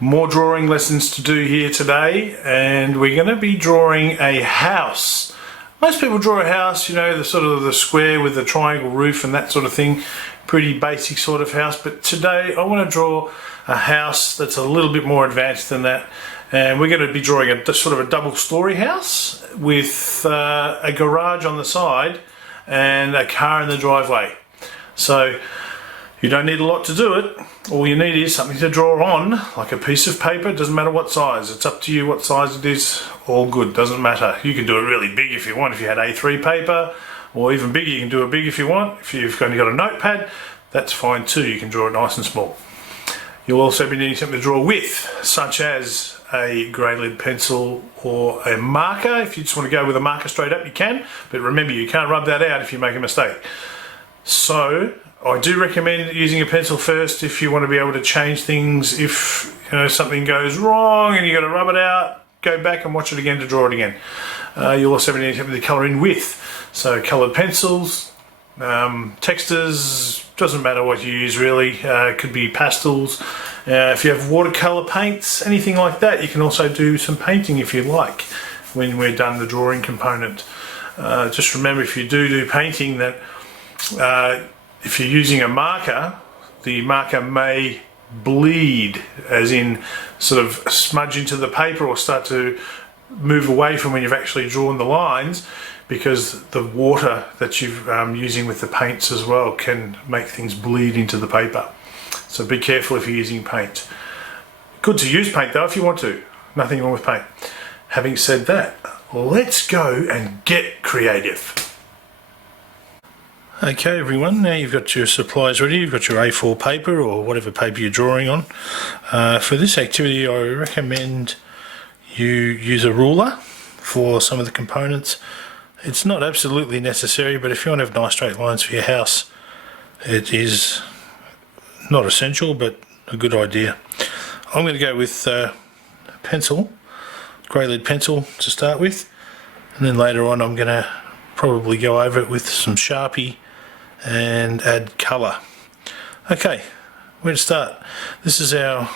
More drawing lessons to do here today, and we're going to be drawing a house. Most people draw a house, you know, the sort of the square with the triangle roof and that sort of thing. Pretty basic sort of house, but today I want to draw a house that's a little bit more advanced than that. And we're going to be drawing a sort of a double-story house with a garage on the side and a car in the driveway. So you don't need a lot to do it. All you need is something to draw on, like a piece of paper. Doesn't matter what size. It's up to you what size it is. All good. Doesn't matter. You can do it really big if you want. If you had A3 paper, or even bigger, you can do it big if you want. If you've only got a notepad, that's fine too. You can draw it nice and small. You'll also be needing something to draw with, such as a grey lead pencil or a marker. If you just want to go with a marker straight up, you can. But remember, you can't rub that out if you make a mistake. So I do recommend using a pencil first if you want to be able to change things. If something goes wrong and you've got to rub it out, go back and watch it again to draw it again. You'll also be needing something to colour in with. So coloured pencils, textures, doesn't matter what you use really. Could be pastels. If you have watercolour paints, anything like that, you can also do some painting if you like when we're done the drawing component. Just remember, if you do painting, that if you're using a marker, the marker may bleed, as in sort of smudge into the paper or start to move away from when you've actually drawn the lines, because the water that you're using with the paints as well can make things bleed into the paper. So be careful if you're using paint. Good to use paint though if you want to. Nothing wrong with paint. Having said that, let's go and get creative. Okay everyone, now you've got your supplies ready. You've got your A4 paper or whatever paper you're drawing on. For this activity I recommend you use a ruler for some of the components. It's not absolutely necessary, but if you want to have nice straight lines for your house, it is not essential, but a good idea. I'm going to go with a pencil, grey lead pencil to start with, and then later on I'm going to probably go over it with some Sharpie and add colour. Okay, where to start? This is our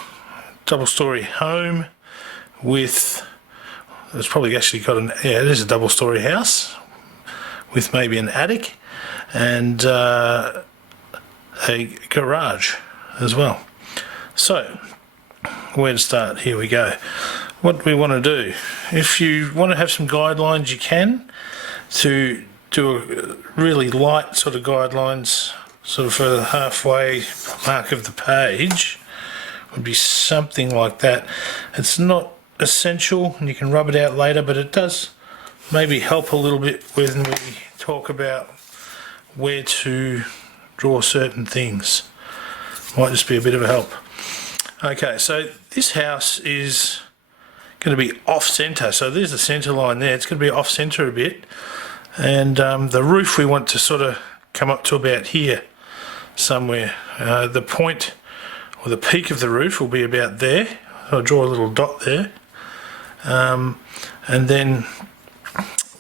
double-story home with, it's probably actually got an, yeah, it is a double-story house with maybe an attic and a garage as well. So where to start? Here we go. What we want to do, if you want to have some guidelines, you can, to do a really light sort of guidelines, sort of for the halfway mark of the page, would be something like that. It's not essential and you can rub it out later, but it does maybe help a little bit when we talk about where to draw certain things. Might just be a bit of a help. Okay, so this house is going to be off centre, so there's the centre line there. It's going to be off centre a bit, and the roof we want to sort of come up to about here somewhere. The point or the peak of the roof will be about there. I'll draw a little dot there, and then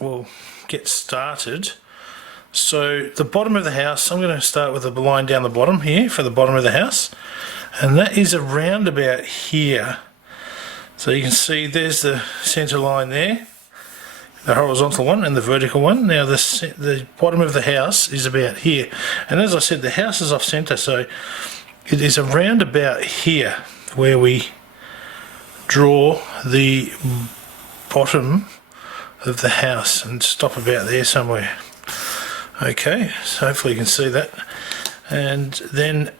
we'll get started. So the bottom of the house, I'm going to start with a line down the bottom here for the bottom of the house, and that is around about here. So you can see there's the centre line there, the horizontal one and the vertical one. Now the bottom of the house is about here, and as I said, the house is off centre, so it is around about here where we draw the bottom of the house and stop about there somewhere. Okay, so hopefully you can see that. And then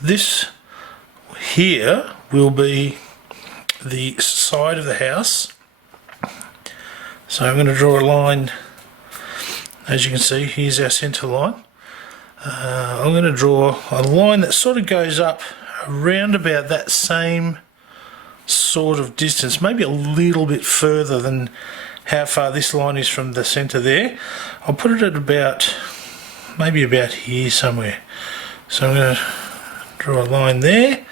this here will be the side of the house. So I'm going to draw a line. As you can see, here's our centre line. I'm going to draw a line that sort of goes up around about that same sort of distance, maybe a little bit further than how far this line is from the centre there. I'll put it at about, maybe about here somewhere. So I'm going to draw a line there,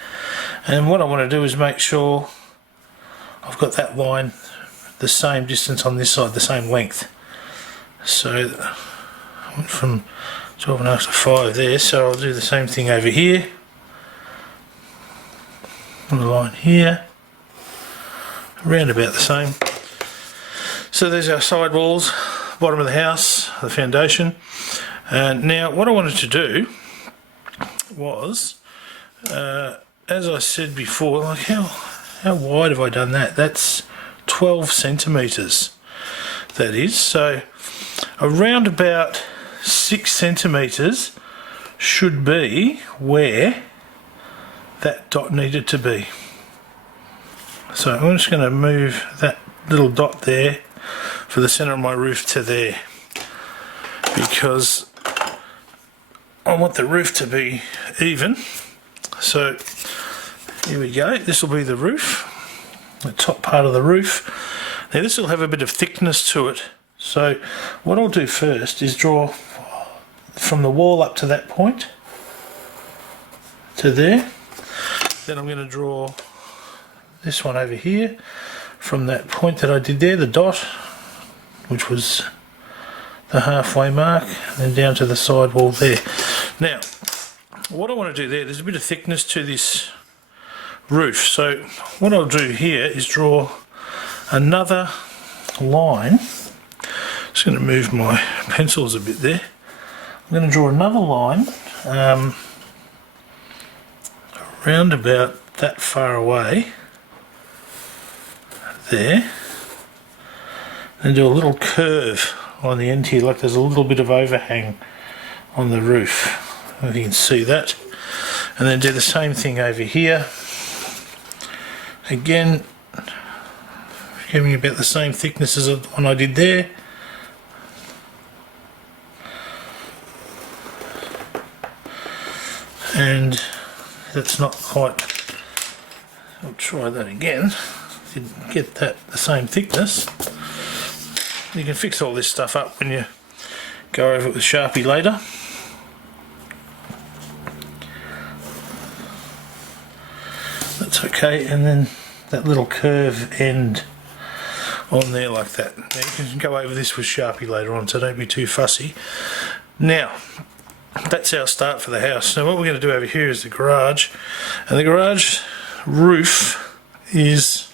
and what I want to do is make sure I've got that line the same distance on this side, the same length. So I went from 12.5 to 5 there, so I'll do the same thing over here. On the line here, around about the same. So there's our side walls, bottom of the house, the foundation. And now what I wanted to do was, as I said before, like how wide have I done that? That's 12 centimetres, that is. So around about 6 centimetres should be where that dot needed to be. So I'm just going to move that little dot there for the centre of my roof to there, because I want the roof to be even. So here we go, this will be the roof, the top part of the roof. Now this will have a bit of thickness to it, so what I'll do first is draw from the wall up to that point to there. Then I'm going to draw this one over here from that point that I did there, the dot, which was the halfway mark, and then down to the side wall there. Now what I want to do there's a bit of thickness to this roof, so what I'll do here is draw another line. Just going to move my pencils a bit there. I'm going to draw another line around about that far away there, and do a little curve on the end here, like there's a little bit of overhang on the roof, if you can see that. And then do the same thing over here, again giving about the same thickness as the one I did there. And that's not quite, I'll try that again. Didn't get that the same thickness. You can fix all this stuff up when you go over it with Sharpie later. That's okay, and then that little curve end on there like that. Now you can go over this with Sharpie later on, so don't be too fussy. Now that's our start for the house. Now what we're going to do over here is the garage, and the garage roof is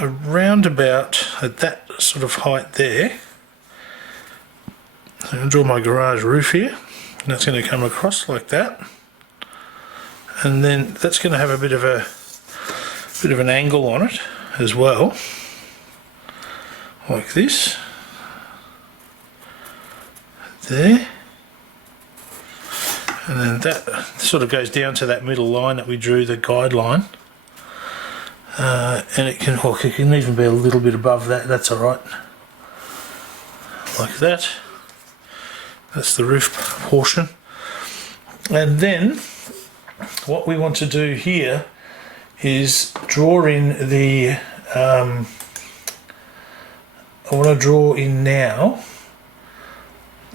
around about at that sort of height there. So I'm going to draw my garage roof here, and that's going to come across like that, and then that's going to have a bit of an angle on it as well, like this there. And then that sort of goes down to that middle line that we drew, the guideline. And it can even be a little bit above that, that's alright. Like that. That's the roof portion. And then what we want to do here is draw in the I want to draw in now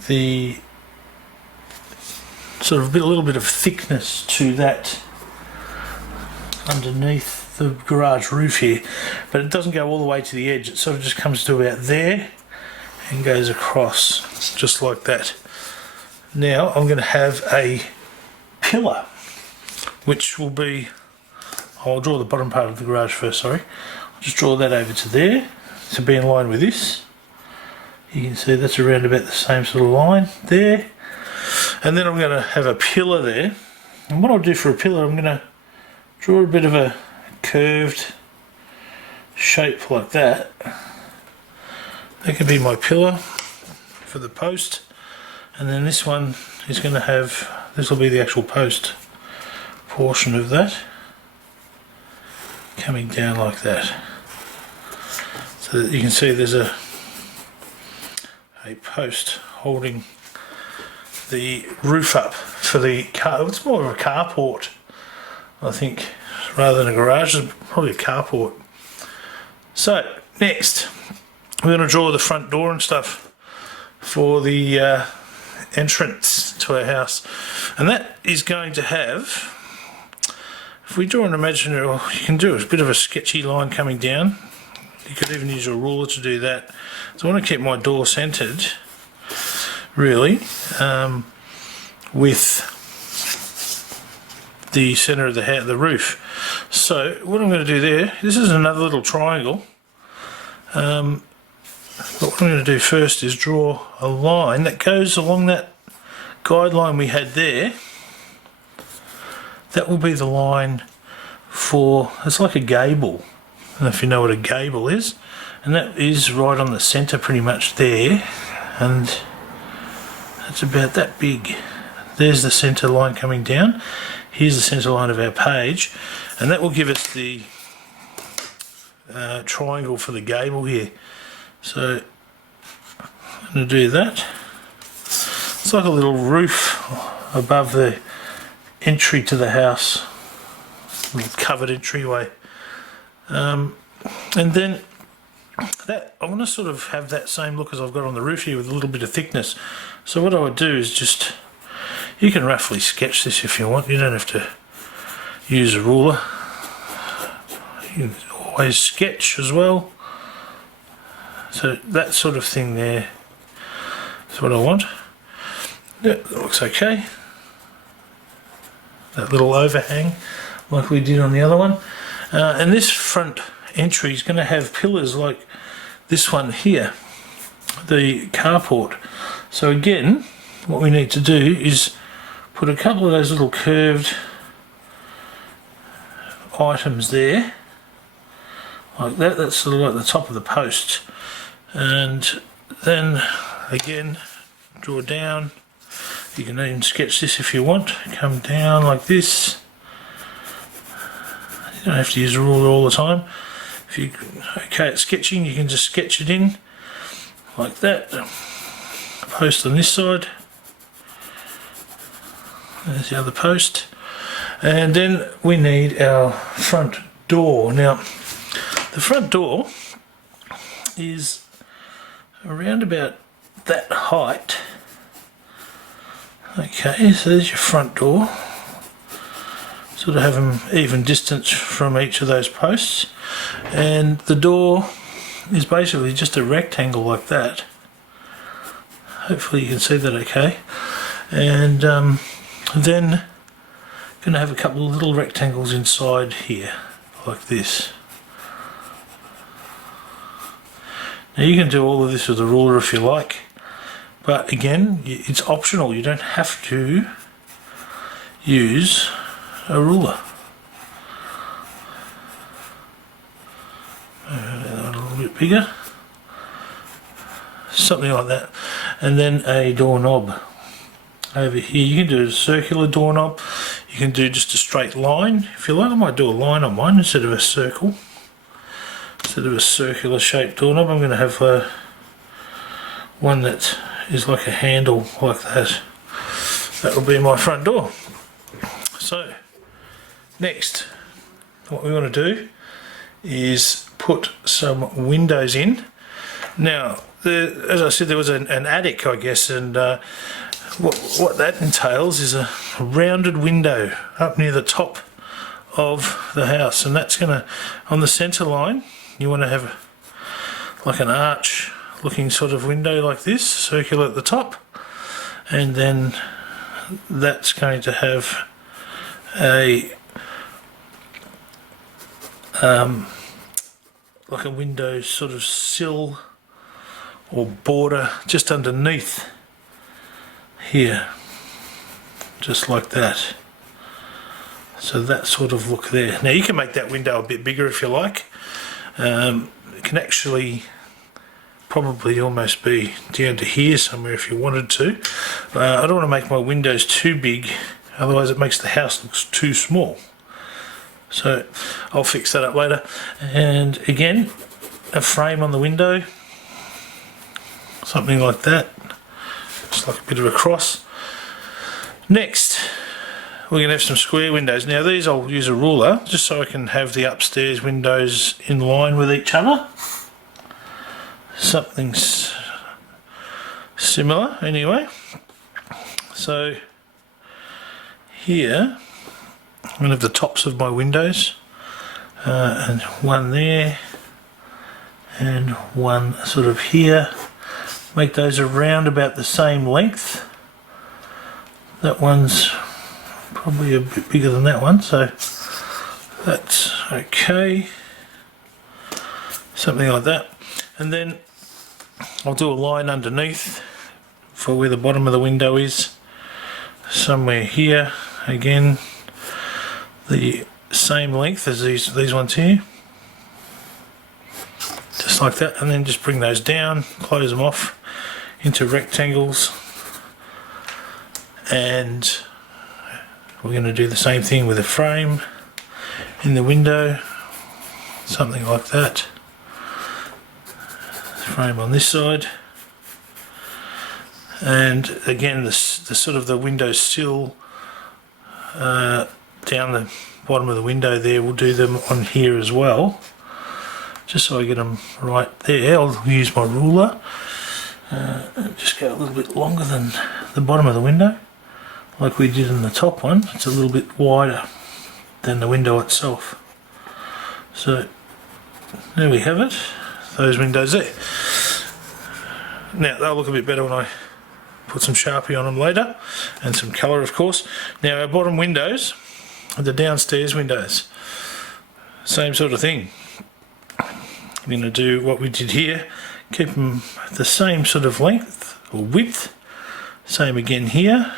the sort of a little bit of thickness to that underneath the garage roof here, but it doesn't go all the way to the edge. It sort of just comes to about there and goes across just like that. Now I'm going to have a pillar, which will be, I'll draw the bottom part of the garage first, sorry. I'll just draw that over to there to be in line with this. You can see that's around about the same sort of line there. And then I'm going to have a pillar there. And what I'll do for a pillar, I'm going to draw a bit of a curved shape like that. That can be my pillar for the post. And then this one is going to have, this will be the actual post portion of that, coming down like that. So that you can see there's a post holding the roof up for the car. It's more of a carport, I think, rather than a garage. It's probably a carport. So next we're going to draw the front door and stuff for the entrance to our house, and that is going to have, if we draw an imaginary, you can do a bit of a sketchy line coming down. You could even use a ruler to do that. So I want to keep my door centered really with the center of the roof. So what I'm going to do there, this is another little triangle. But what I'm going to do first is draw a line that goes along that guideline we had there. That will be the line for, it's like a gable. I don't know if you know what a gable is. And that is right on the centre pretty much there. And it's about that big. There's the centre line coming down. Here's the centre line of our page. And that will give us the triangle for the gable here. So I'm going to do that. It's like a little roof above the entry to the house, a little covered entryway. And then that I want to sort of have that same look as I've got on the roof here with a little bit of thickness. So what I would do is just, you can roughly sketch this if you want, you don't have to use a ruler. You can always sketch as well. So that sort of thing there is what I want. Yeah, that looks okay. That little overhang like we did on the other one. And this front entry is going to have pillars like this one here, the carport. So again, what we need to do is put a couple of those little curved items there, like that. That's sort of like the top of the post. And then again, draw down. You can even sketch this if you want. Come down like this. You don't have to use a ruler all the time. If you're okay at sketching, you can just sketch it in like that. Post on this side. There's the other post. And then we need our front door. Now, the front door is around about that height. Okay, so there's your front door. Sort of have them even distance from each of those posts. And the door is basically just a rectangle like that. Hopefully you can see that okay. And then going to have a couple of little rectangles inside here, like this. Now you can do all of this with a ruler if you like. But again, it's optional, you don't have to use a ruler. A little bit bigger. Something like that. And then a doorknob over here. You can do a circular doorknob, you can do just a straight line. If you like, I might do a line on mine instead of a circle. Instead of a circular shaped doorknob, I'm going to have one that is like a handle like that. That will be my front door. So next, what we want to do is put some windows in. Now, as I said, there was an attic, I guess, and what that entails is a rounded window up near the top of the house, and that's going to, on the centre line, you want to have like an arch looking sort of window like this, circular at the top, and then that's going to have a like a window sort of sill or border just underneath here, just like that. So that sort of look there. Now you can make that window a bit bigger if you like. It can actually probably almost be down to here somewhere if you wanted to. I don't want to make my windows too big, otherwise it makes the house look too small. So I'll fix that up later. And again, a frame on the window, something like that, just like a bit of a cross. Next, we're going to have some square windows. Now these I'll use a ruler just so I can have the upstairs windows in line with each other. Something similar anyway. So here I'm going to have the tops of my windows, and one there and one sort of here. Make those around about the same length. That one's probably a bit bigger than that one, so That's okay. Something like that. And then I'll do a line underneath for where the bottom of the window is. Somewhere here. Again, the same length as these ones here. Just like that. And then just bring those down, close them off into rectangles. And we're going to do the same thing with a frame in the window. Something like that. Frame on this side, and again the sort of the window sill down the bottom of the window there, we'll do them on here as well, just so I get them right there. I'll use my ruler, just go a little bit longer than the bottom of the window like we did in the top one. It's a little bit wider than the window itself. So there we have it, those windows there. Now they'll look a bit better when I put some Sharpie on them later, and some colour of course. Now our bottom windows are the downstairs windows. Same sort of thing. I'm going to do what we did here, keep them the same sort of length or width. Same again here.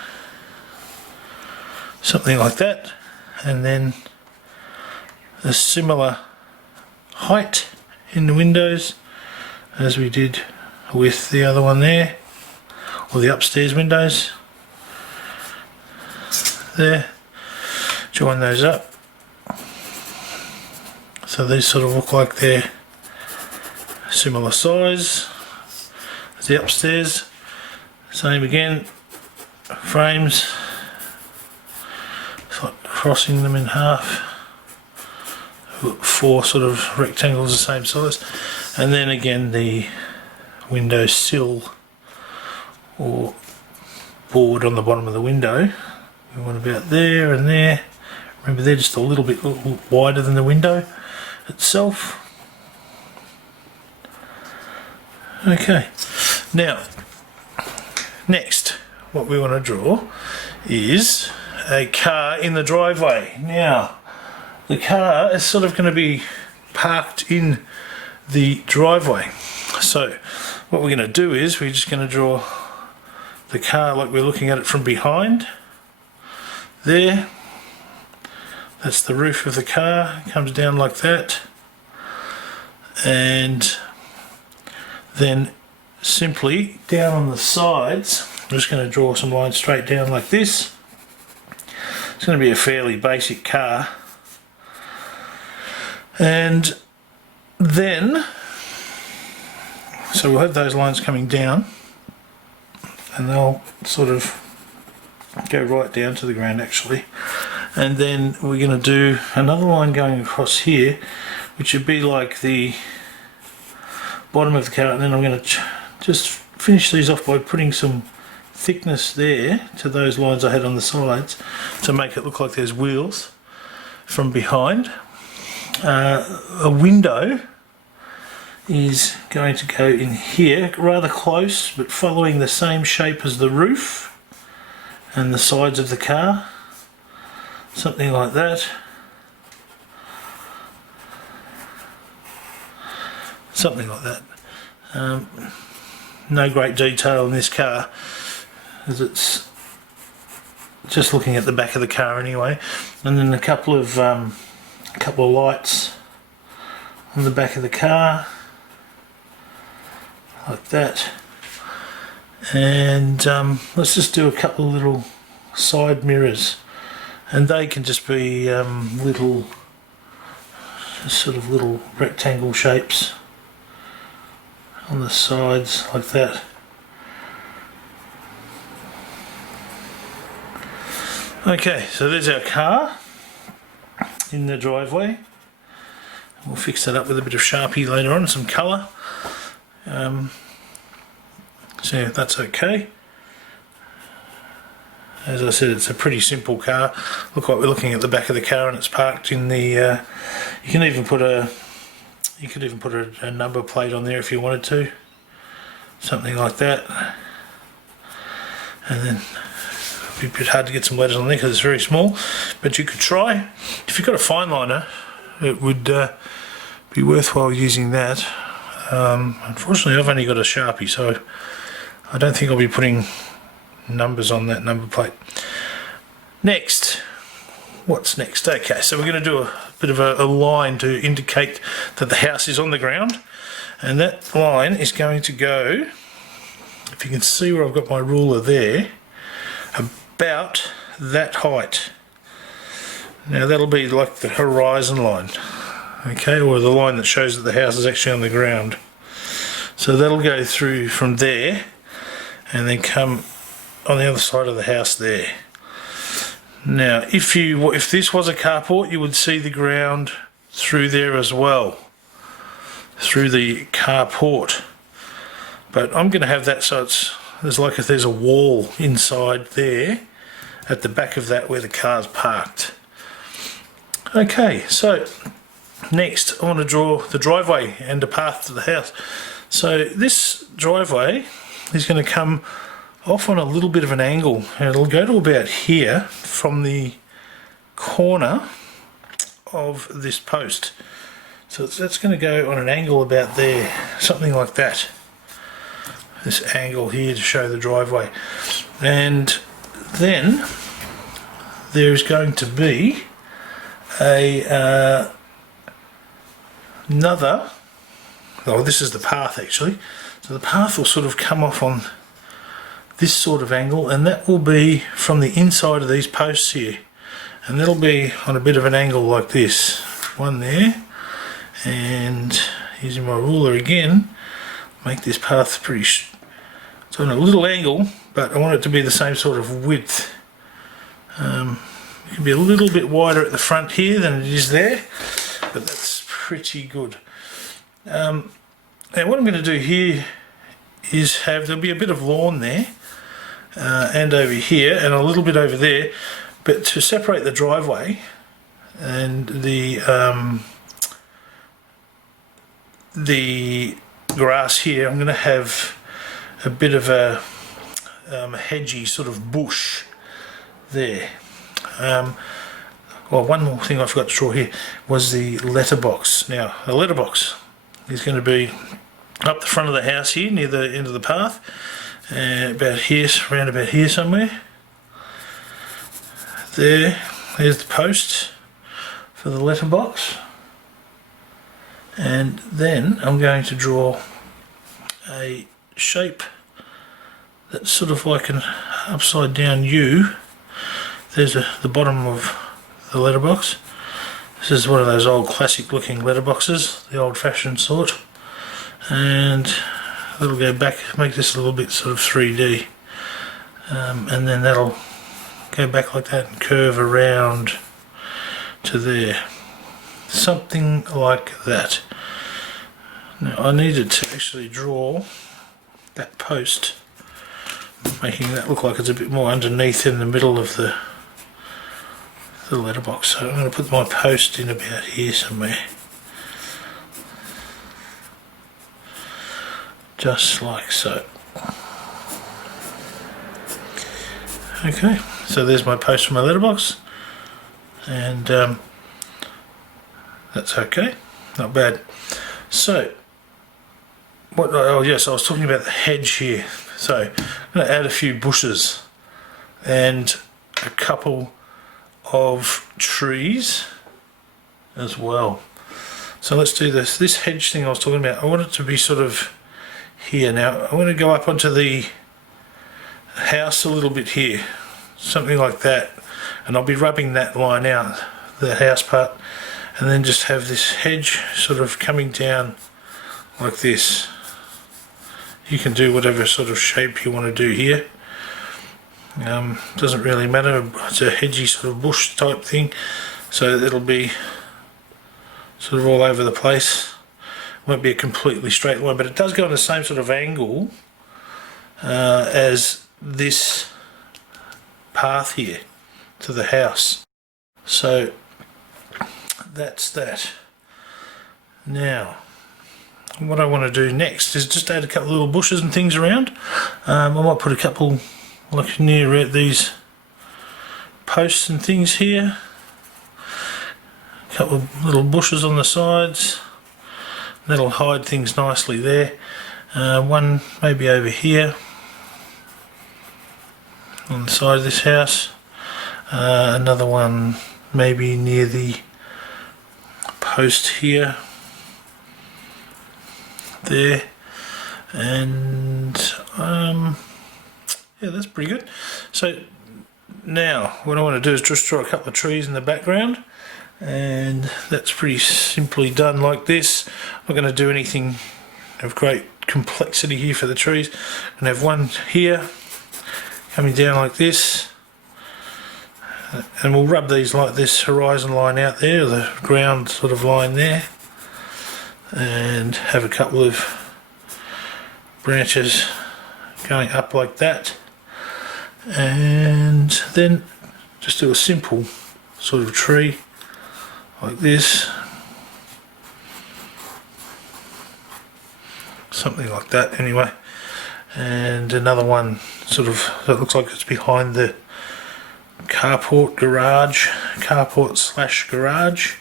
Something like that. And then a similar height in the windows as we did with the other one there, or the upstairs windows there. Join those up so these sort of look like they're similar size as the upstairs. Same again, frames, it's like crossing them in half, 4 sort of rectangles the same size. And then again the window sill or board on the bottom of the window, we want about there and there. Remember, they're just a little bit wider than the window itself. Okay, now next what we want to draw is a car in the driveway. Now the car is sort of going to be parked in the driveway, so what we're going to do is we're just going to draw the car like we're looking at it from behind. There, that's the roof of the car, it comes down like that, and then simply down on the sides I'm just going to draw some lines straight down like this. It's going to be a fairly basic car, and then so we'll have those lines coming down and they'll sort of go right down to the ground actually, and then we're going to do another line going across here which would be like the bottom of the car, and then I'm going to just finish these off by putting some thickness there to those lines I had on the sides to make it look like there's wheels from behind. A window is going to go in here, rather close, but following the same shape as the roof and the sides of the car. Something like that. Something like that. No great detail in this car, as it's just looking at the back of the car anyway. And then a couple of lights on the back of the car, like that. And let's just do a couple of little side mirrors, and they can just be little rectangle shapes on the sides like that. Okay, so there's our car in the driveway. We'll fix that up with a bit of Sharpie later on, some colour. So that's okay. As I said, it's a pretty simple car. Look like we're looking at the back of the car and it's parked in the. You could even put a number plate on there if you wanted to, something like that. And then be a bit hard to get some letters on there because it's very small, but you could try. If you've got a fine liner, it would be worthwhile using that. Unfortunately, I've only got a Sharpie, so I don't think I'll be putting numbers on that number plate. Next, what's next? Okay, so we're going to do a bit of a line to indicate that the house is on the ground, and that line is going to go, if you can see where I've got my ruler there, about that height. Now that'll be like the horizon line, okay, or the line that shows that the house is actually on the ground. So that'll go through from there and then come on the other side of the house there. Now if this was a carport, you would see the ground through there as well, through the carport. But I'm going to have that so there's like if there's a wall inside there at the back of that where the car's parked. Okay, so next I want to draw the driveway and the path to the house. So this driveway is going to come off on a little bit of an angle, and it'll go to about here from the corner of this post. So that's going to go on an angle about there, something like that. This angle here to show the driveway. And then there's going to be another, oh, this is the path actually. So the path will sort of come off on this sort of angle, and that will be from the inside of these posts here, and that'll be on a bit of an angle like this. One there, and using my ruler again, make this path pretty, it's on a little angle, but I want it to be the same sort of width. It can be a little bit wider at the front here than it is there, but that's pretty good. And what I'm going to do here is there'll be a bit of lawn there, and over here, and a little bit over there, but to separate the driveway and the grass here, I'm going to have a bit of a hedgy sort of bush there. Well, one more thing I forgot to draw here was the letterbox. Now, a letterbox is going to be up the front of the house here, near the end of the path, about here, around about here somewhere. There's the post for the letterbox, and then I'm going to draw a shape that's sort of like an upside down U. There's the bottom of the letterbox. This is one of those old classic looking letterboxes, the old fashioned sort, and it'll go back, make this a little bit sort of 3D, and then that'll go back like that and curve around to there, something like that. Now I needed to actually draw that post, making that look like it's a bit more underneath in the middle of the letterbox. So I'm going to put my post in about here somewhere, just like so. Okay, so there's my post for my letterbox, and that's okay, not bad. So oh yes, I was talking about the hedge here. So I'm going to add a few bushes and a couple of trees as well. So let's do this hedge thing I was talking about. I want it to be sort of here. Now I want to go up onto the house a little bit here, something like that, and I'll be rubbing that line out, the house part, and then just have this hedge sort of coming down like this. You can do whatever sort of shape you want to do here. Doesn't really matter, it's a hedgy sort of bush type thing, so it'll be sort of all over the place. Won't be a completely straight line, but it does go on the same sort of angle as this path here to the house. So that's that. Now what I want to do next is just add a couple of little bushes and things around. I might put a couple like near these posts and things here. A couple of little bushes on the sides. That'll hide things nicely there. One maybe over here on the side of this house. Another one maybe near the post here. There. And yeah, that's pretty good. So now what I want to do is just draw a couple of trees in the background, and that's pretty simply done like this. I'm not going to do anything of great complexity here for the trees. I'm going to have one here coming down like this, and we'll rub these like this horizon line out there, the ground sort of line there, and have a couple of branches going up like that, and then just do a simple sort of tree like this, something like that anyway. And another one sort of that looks like it's behind the carport slash garage.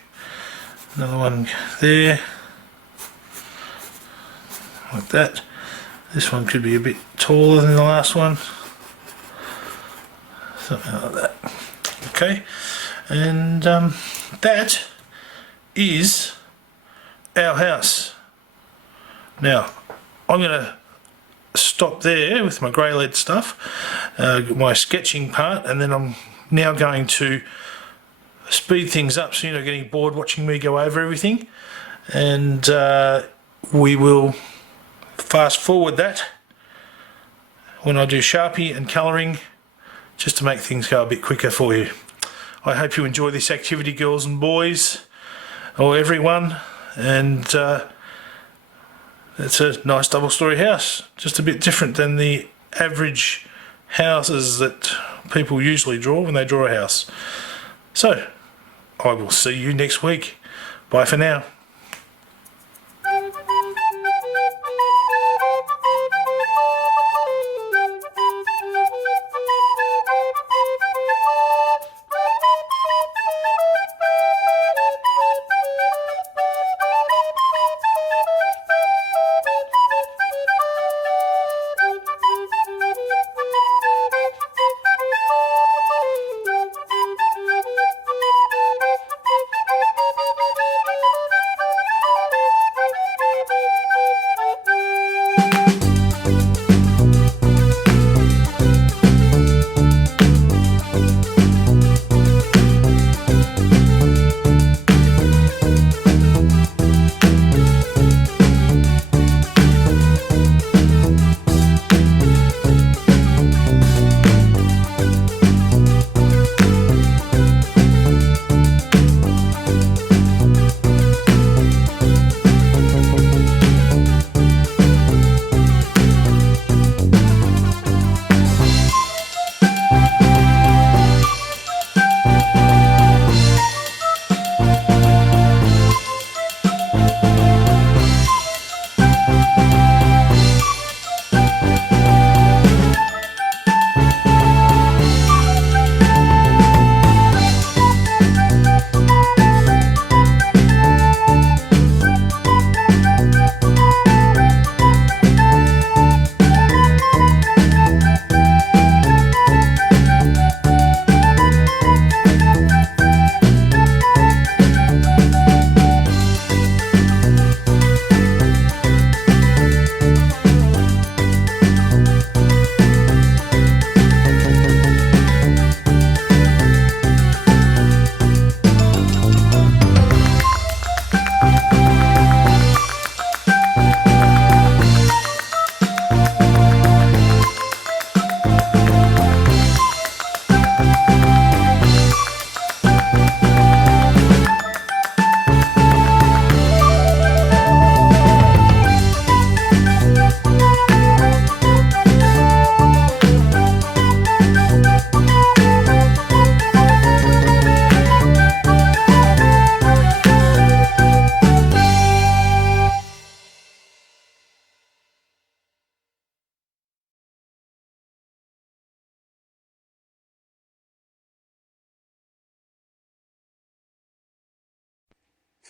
Another one there like that. This one could be a bit taller than the last one, something like that. Okay, and that is our house. Now I'm going to stop there with my grey lead stuff, my sketching part, and then I'm now going to speed things up so you're not getting bored watching me go over everything, and we will fast forward that when I do Sharpie and colouring, just to make things go a bit quicker for you. I hope you enjoy this activity, girls and boys, or everyone, and it's a nice double-storey house, just a bit different than the average houses that people usually draw when they draw a house. So I will see you next week. Bye for now.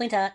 Flint Art.